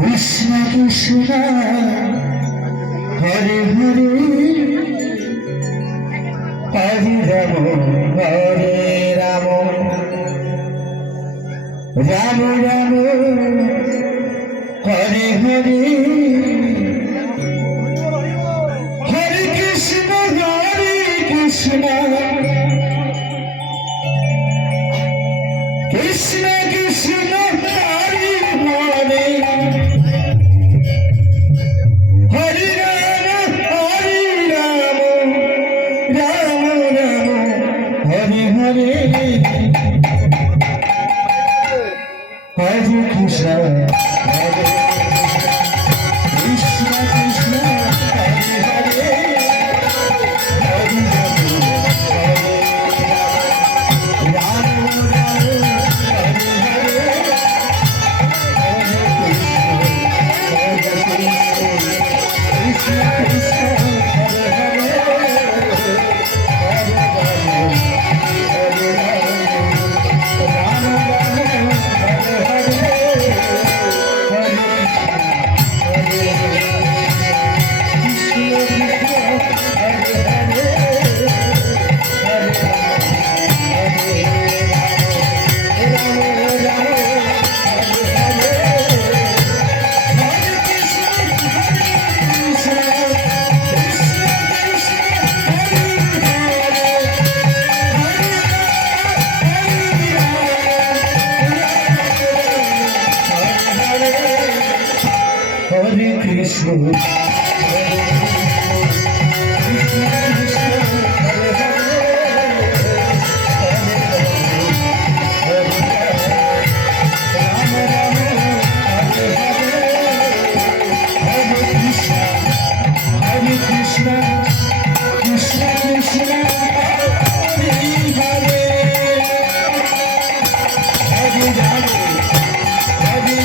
Krishna Krishna Hare Hare Hare Ram Hare Ram Ram Ram Hare Hare Hare Krishna Krishna Krishna Krishna Hare Hare Hare Ram Ram Ram Hare Hare Hare Krishna Hare Krishna Krishna Hare Hare Hare Ram Ram Hare Hare Krishna Krishna Hare Hare Hare Krishna, Krishna Krishna, Hare Hare, Hare Rama, Hare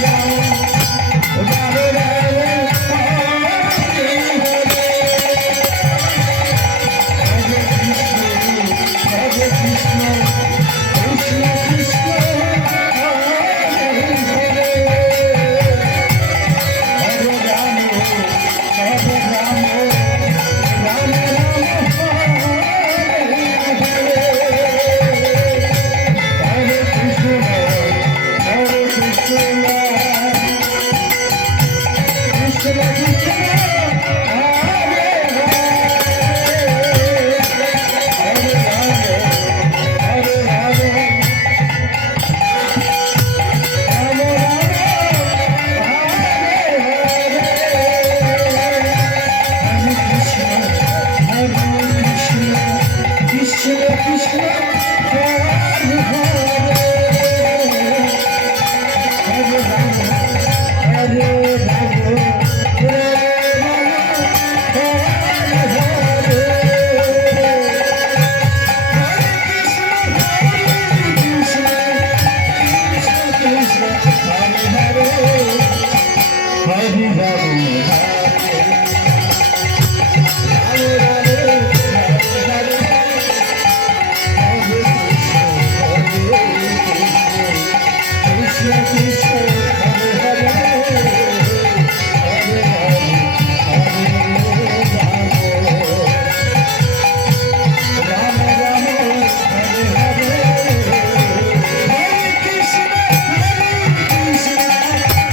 Hare, Hare Krishna,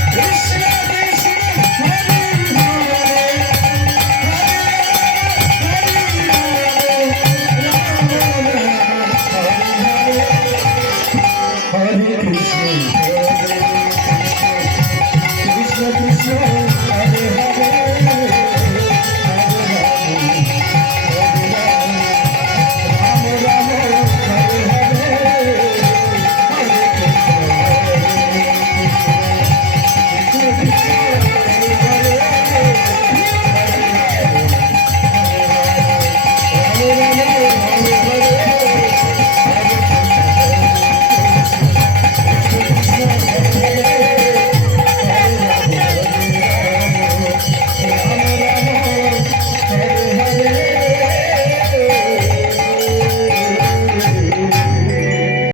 Krishna Krishna, Hare Hare, Hare Rama, Hare Rama. Hare Krishna.